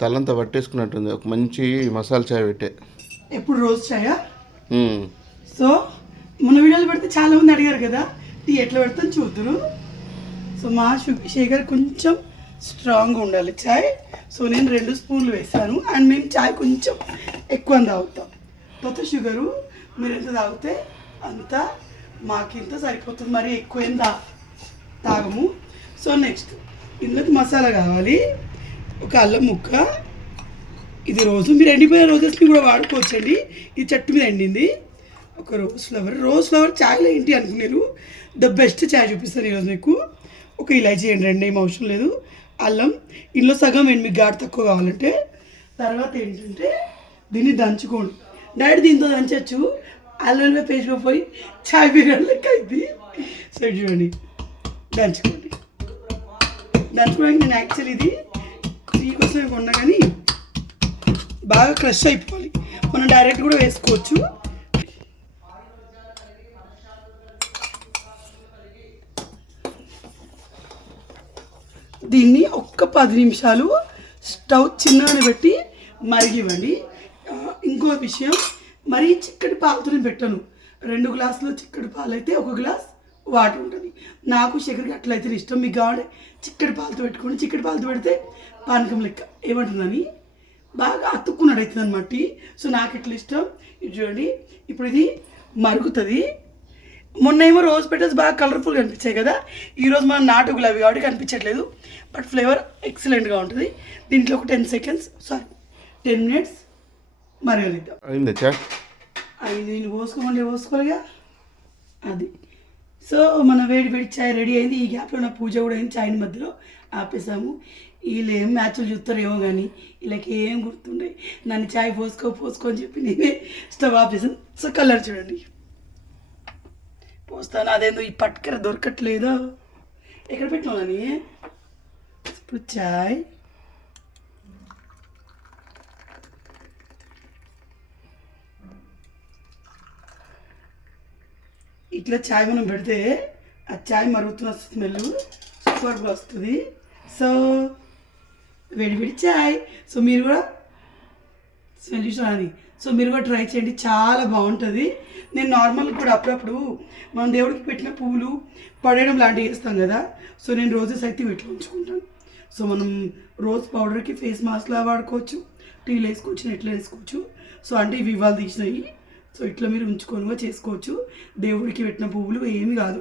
తలంతా పట్టేసుకున్నట్టుంది. ఒక మంచి మసాలా చాయ్ పెట్టే. ఎప్పుడు రోజు చాయా? సో మన వీడియోలు పెడితే చాలా మంది అడిగారు కదా, టీ ఎట్లా పెడతాను చూద్దురు. సో మా శేఖర్ కొంచెం స్ట్రాంగ్గా ఉండాలి చాయ్. సో నేను 2 స్పూన్లు వేసాను. అండ్ మేము చాయ్ కొంచెం ఎక్కువ తాగుతాం. కొత్త షుగరు మీరు ఎంత తాగితే అంత మాకింత సరిపోతుంది, మరి ఎక్కువ ఏం తాగము. సో నెక్స్ట్ ఇందులోకి మసాలా కావాలి. ఒక అల్లం ముక్క, ఇది రోజు మీరు ఎండిపోయిన రోజెస్ని కూడా వాడుకోవచ్చండి. ఇది చెట్టు మీద ఎండింది. ఒక రోజ్ ఫ్లవర్ చాయ్లో ఏంటి అనుకున్నారు, ద బెస్ట్ చాయ్ చూపిస్తాను ఈరోజు మీకు. ఒక ఇలాచీ వేయండి, 2 ఏం అవసరం లేదు. అల్లం ఇందులో సగం వేయండి మీకు ఘాటు తక్కువ కావాలంటే. తర్వాత ఏంటంటే దీన్ని దంచుకోండి. డైరెక్ట్ దీంతో దంచచ్చు, అల్లం పేస్ట్ పోయి చాయ్ బిర్యానీ లెక్క అయింది. సో చూడండి, దంచుకోండి. దంచుకోవడానికి నేను యాక్చువల్లీ ఇది టీ కోసమే కొన్నా, కానీ బాగా క్రష్ అయిపోవాలి. మనం డైరెక్ట్ కూడా వేసుకోవచ్చు. దీన్ని ఒక్క 10 నిమిషాలు స్టవ్ చిన్నగానే పెట్టి మరిగివ్వండి. ఇంకో విషయం, మరీ చిక్కటి పాలతో పెట్టను. 2 గ్లాసులు చిక్కటి పాలు అయితే 1 గ్లాస్ వాటర్ ఉంటుంది. నాకు శేఖర్కి అట్లయితే ఇష్టం. మీకు కావాలి చిక్కటి పాలతో పెట్టుకోండి. చిక్కటి పాలతో పెడితే పానకం లెక్క ఏమంటుందని బాగా అతుక్కున్నాడు అవుతుంది అనమాట. సో నాకు ఇట్లా ఇష్టం. ఇది చూడండి, ఇప్పుడు ఇది మరుగుతుంది. మొన్న ఏమో రోజ్ పెటల్స్ బాగా కలర్ఫుల్గా కనిపించాయి కదా, ఈరోజు మనం నాటు గులాబీ కాబట్టి కనిపించట్లేదు. బట్ ఫ్లేవర్ ఎక్సలెంట్గా ఉంటుంది. దీంట్లో ఒక 10 మినిట్స్ మరగలిద్దాం. అయింది, నేను పోసుకోలేగా అది. సో మన వేడి చాయ్ రెడీ అయింది. ఈ గ్యాప్లో నా పూజ కూడా అయింది. చాయ్ని మధ్యలో ఆపేసాము. వీళ్ళు ఏం మ్యాచ్లు చూస్తారేమో కానీ వీళ్ళకి ఏం గుర్తుండే. నన్ను చాయ్ పోసుకో అని చెప్పి నేనే స్టవ్ ఆపేసాను. సో కలర్ చూడండి పోస్తాను. అదేందో ఈ పట్టుకర దొరకట్లేదో, ఎక్కడ పెట్టినాని. ఇప్పుడు చాయ్ ఇట్లా చాయ్ మనం పెడితే ఆ చాయ్ మరుగుతున్న స్మెల్ సూపర్గా వస్తుంది. సో వేడి చాయ్. సో మీరు కూడా స్మెల్ చూసాను. సో మీరు కూడా ట్రై చేయండి, చాలా బాగుంటుంది. నేను నార్మల్గా కూడా అప్పుడప్పుడు మనం దేవుడికి పెట్టిన పువ్వులు పడేయడం లాంటివి వేస్తాం కదా, సో నేను రోజెస్ అయితే వీటిలో ఉంచుకుంటాను. సో మనం రోజ్ పౌడర్కి ఫేస్ మాస్క్లా వాడుకోవచ్చు, టీలో వేసుకోవచ్చు, నెట్లో వేసుకోవచ్చు. సో అంటే ఇవి ఇవాళ తీసినాయి. సో ఇట్లా మీరు ఉంచుకొని చేసుకోవచ్చు. దేవుడికి పెట్టిన పువ్వులు ఏమి కాదు.